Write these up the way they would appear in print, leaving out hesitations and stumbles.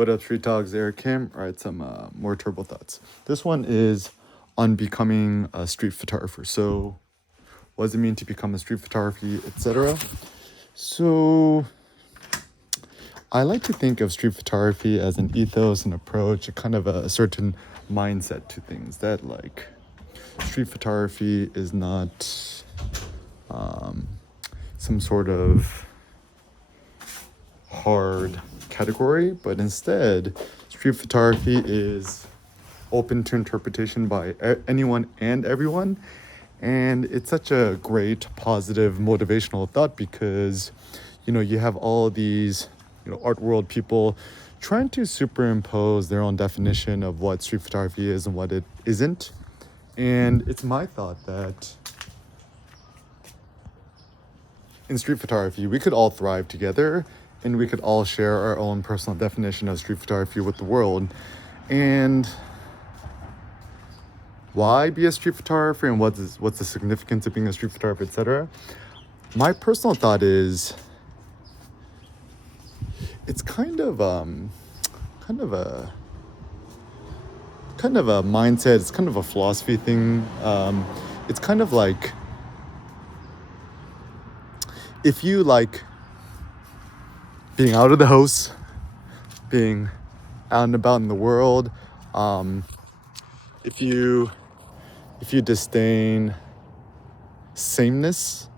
What up, Street Dogs? Eric Kim. All right, some more turbo thoughts. This one is on becoming a street photographer. So, what does it mean to become a street photography, etc.? So, I like to think of street photography as an ethos, an approach, a kind of a certain mindset to things. That like street photography is not some sort of hard category, but instead, street photography is open to interpretation by anyone and everyone. And it's such a great, positive, motivational thought because, you have all these, art world people trying to superimpose their own definition of what street photography is and what it isn't. And it's my thought that in street photography, we could all thrive together and we could all share our own personal definition of street photography with the world. And why be a street photographer and what's the significance of being a street photographer, etc. My personal thought is it's kind of a mindset, it's kind of a philosophy thing. It's kind of like if you like being out of the house, being out and about in the world, if you disdain sameness,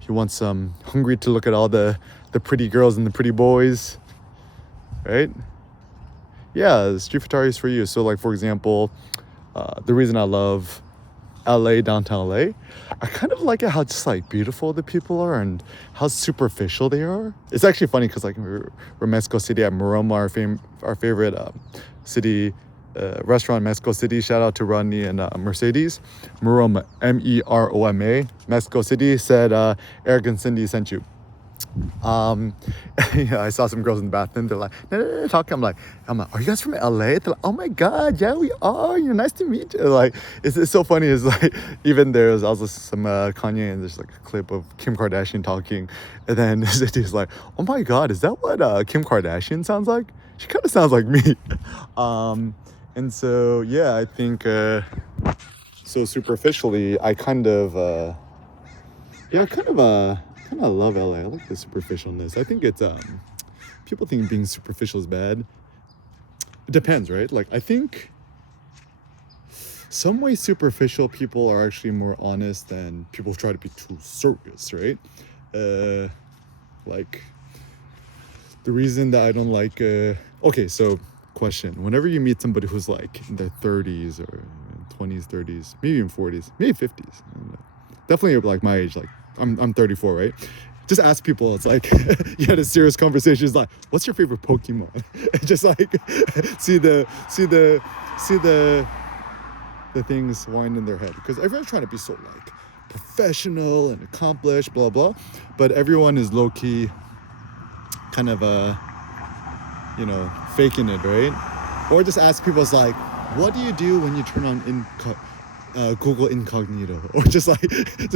if you want some hungry to look at all the pretty girls and the pretty boys, right? Yeah, street photography is for you. So like, for example, the reason I love LA, downtown LA, I kind of like it how just like beautiful the people are and how superficial they are. It's actually funny because like we're Mexico City at Maroma, our favorite city restaurant in Mexico City. Shout out to Rodney and Mercedes. Maroma, Meroma, Mexico City, said Eric and Cindy sent you. I saw some girls in the bathroom. They're like, no, talking. I'm like, are you guys from LA? They're like, oh my god, yeah, we are. You're nice to meet you. Like, it's so funny. It's like even there's also some Kanye and there's like a clip of Kim Kardashian talking, and then he's like, oh my god, is that what Kim Kardashian sounds like? She kind of sounds like me. And so yeah, I think so superficially, I kind of love LA. I like the superficialness. I think it's people think being superficial is bad. It depends, right? Like I think some way superficial people are actually more honest than people who try to be too serious, right? Like the reason that I don't like okay, so question. Whenever you meet somebody who's like in their 30s or 20s, 30s, maybe even 40s, maybe 50s, definitely like my age, like I'm 34, right? Just ask people. It's like you had a serious conversation. It's like, what's your favorite Pokemon? And just like see the things wind in their head because everyone's trying to be so like professional and accomplished, blah blah, but everyone is low key, kind of faking it, right? Or just ask people. It's like, what do you do when you turn on Google Incognito? Or just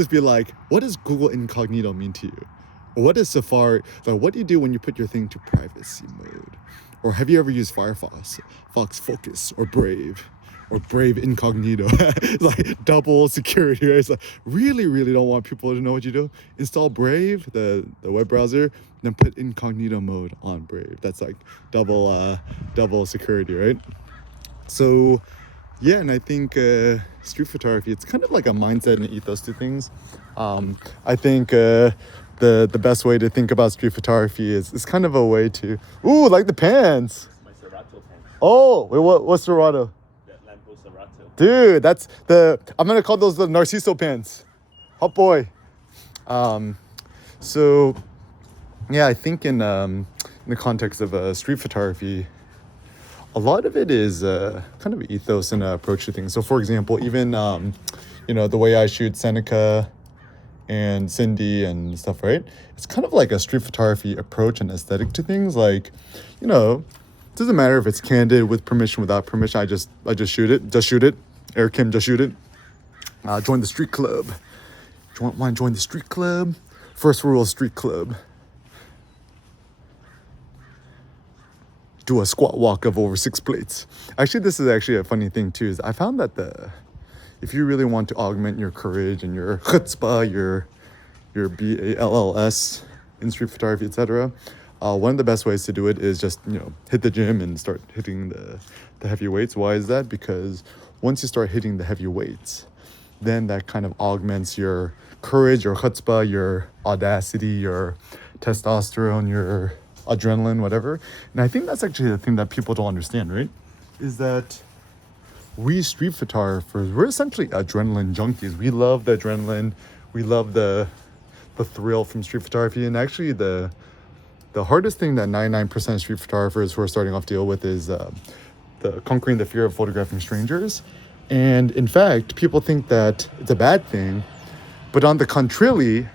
be like, what does Google Incognito mean to you? Or what is Safari, like what do you do when you put your thing to privacy mode? Or have you ever used Firefox, Fox Focus, or Brave Incognito? Like double security, right? It's like really don't want people to know what you do. Install Brave, the web browser, then put incognito mode on Brave. That's like double security, right? So yeah, and I think street photography, it's kind of like a mindset and ethos to things. I think the best way to think about street photography is kind of a way to, ooh, like the pants. My Serato pants. Oh, wait, what's Serato? That Lambo Serato. Dude, that's I'm going to call those the Narciso pants. Hot boy. So, yeah, I think in the context of street photography, a lot of it is kind of ethos and approach to things. So, for example, even the way I shoot Seneca and Cindy and stuff, right? It's kind of like a street photography approach and aesthetic to things. Like, it doesn't matter if it's candid, with permission, without permission. I just shoot it. Just shoot it. Eric Kim, just shoot it. Join the street club. Want to join the street club? First rule of street club: do a squat walk of over 6 plates. Actually, this is actually a funny thing too, is I found that if you really want to augment your courage and your chutzpah, your BALLS in street photography, etc., one of the best ways to do it is just, hit the gym and start hitting the heavy weights. Why is that? Because once you start hitting the heavy weights, then that kind of augments your courage, your chutzpah, your audacity, your testosterone, your adrenaline, whatever. And I think that's actually the thing that people don't understand, right? Is that we street photographers, we're essentially adrenaline junkies. We love the adrenaline. We love the thrill from street photography. And actually the hardest thing that 99% of street photographers who are starting off deal with is the conquering the fear of photographing strangers. And in fact, people think that it's a bad thing, but on the contrary,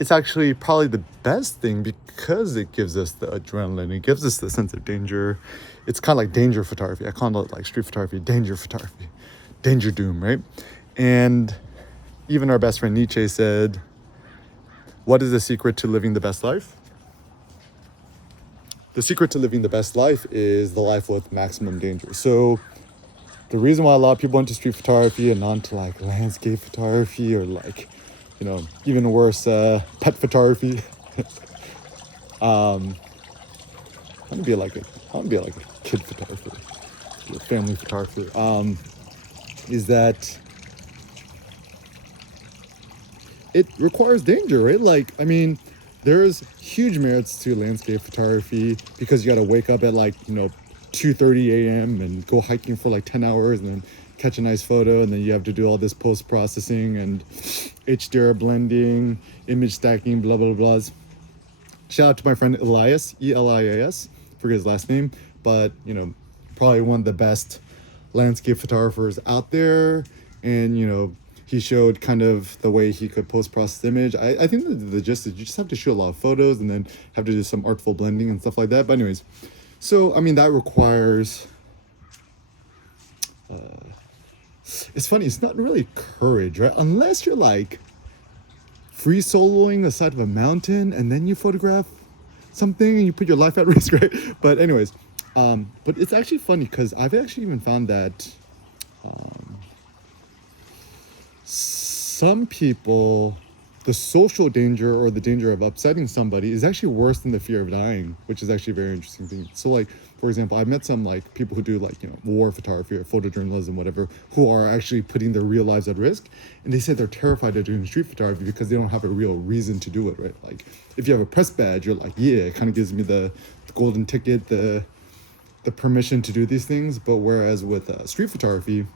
it's actually probably the best thing because it gives us the adrenaline. It gives us the sense of danger. It's kind of like danger photography. I call it like street photography, danger doom, right? And even our best friend Nietzsche said, what is the secret to living the best life? The secret to living the best life is the life with maximum danger. So the reason why a lot of people into street photography and not to like landscape photography or like, even worse, pet photography. I want to be like a kid photographer, a family photographer. Is that it requires danger, right? Like, I mean, there's huge merits to landscape photography because you got to wake up at 2:30 a.m. and go hiking for 10 hours and then catch a nice photo, and then you have to do all this post-processing and HDR blending, image stacking, blah, blah, blahs. Shout out to my friend Elias, Elias, forget his last name, but, probably one of the best landscape photographers out there. And, he showed kind of the way he could post-process image. I think the gist is you just have to shoot a lot of photos and then have to do some artful blending and stuff like that. But anyways, so, I mean, that requires... it's funny, it's not really courage, right? Unless you're free soloing the side of a mountain and then you photograph something and you put your life at risk, right? But anyways, but it's actually funny because I've actually even found that some people, the social danger or the danger of upsetting somebody is actually worse than the fear of dying, which is actually a very interesting thing. So for example, I've met some people who do war photography or photojournalism, whatever, who are actually putting their real lives at risk. And they say they're terrified of doing street photography because they don't have a real reason to do it, right? If you have a press badge, you're yeah, it kind of gives me the golden ticket, the permission to do these things. But whereas with street photography,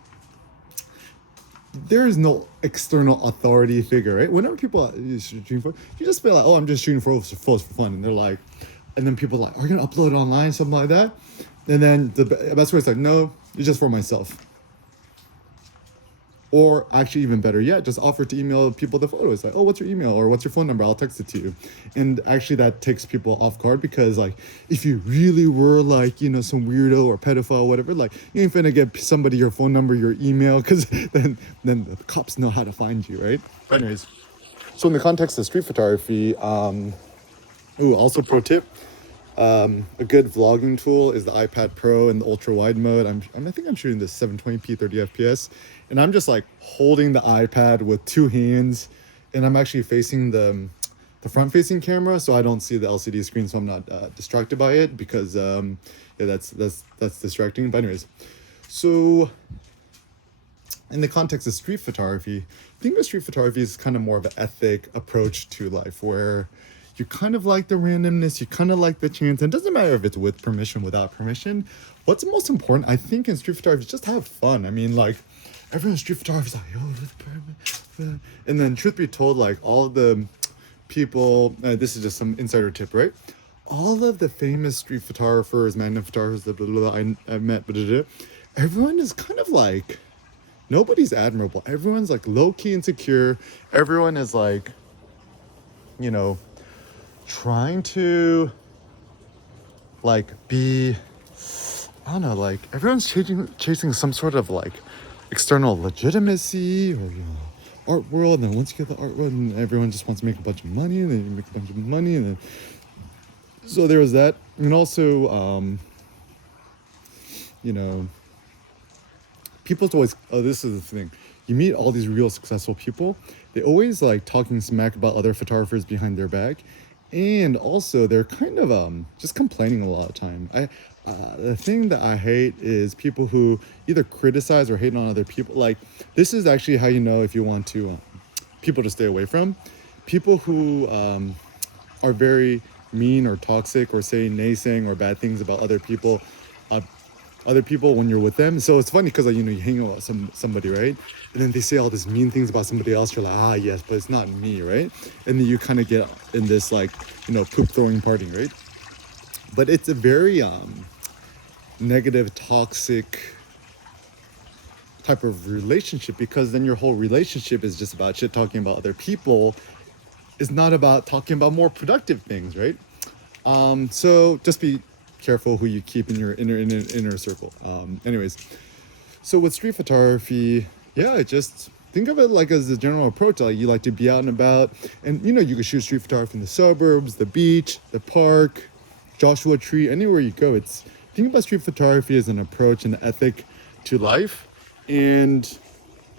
there is no external authority figure, right? Whenever people are shooting for, you just be like, oh, I'm just shooting photos for fun. And they're and then people are are you going to upload it online? Something like that. And then the best way is no, it's just for myself. Or actually even better yet, just offer to email people the photos. Oh, what's your email? Or what's your phone number? I'll text it to you. And actually that takes people off guard because if you really were some weirdo or pedophile or whatever, you ain't finna get somebody your phone number, your email, because then the cops know how to find you, right? Anyways, so in the context of street photography, also pro tip, a good vlogging tool is the iPad Pro in the ultra wide mode. I think I'm shooting this 720p 30 FPS, and I'm just holding the iPad with two hands, and I'm actually facing the front facing camera so I don't see the LCD screen, so I'm not distracted by it because that's distracting. But anyways, so in the context of street photography, I think that street photography is kind of more of an ethic approach to life where you kind of like the randomness, you kind of like the chance. And it doesn't matter if it's with permission, without permission. What's most important, I think, in street photography is just have fun. I mean, everyone in street photography is with permission. And then truth be told, all of the people, this is just some insider tip, right? All of the famous street photographers, magnet photographers, blah, blah, blah, I met, blah, blah, blah, everyone is kind of nobody's admirable. Everyone's low-key insecure. Everyone is trying to be, I don't know, everyone's chasing some sort of external legitimacy or art world, and then once you get the art world, and everyone just wants to make a bunch of money, and then you make a bunch of money, and then So there was that, and also, you know, people's always. Oh, this is the thing. You meet all these real successful people. They always like talking smack about other photographers behind their back, and also they're kind of just complaining a lot of time. The thing that I hate is people who either criticize or hate on other people. Like this is actually how you know if you want to people to stay away from. People who are very mean or toxic or saying naysaying or bad things about uh, other people when you're with them. So it's funny because like, you hang out with somebody, right? And then they say all these mean things about somebody else. You're like, ah, yes, but it's not me, right? And then you kind of get in this like, poop throwing party, right? But it's a very negative, toxic type of relationship because then your whole relationship is just about shit talking about other people. It's not about talking about more productive things, right? So just be careful who you keep in your inner circle. Anyways, so with street photography, yeah, just think of it like as a general approach. Like you like to be out and about, and you can shoot street photography in the suburbs, the beach, the park, Joshua Tree, anywhere you go. It's think about street photography as an approach and ethic to life. And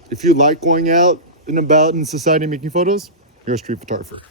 if you like going out and about in society making photos, you're a street photographer.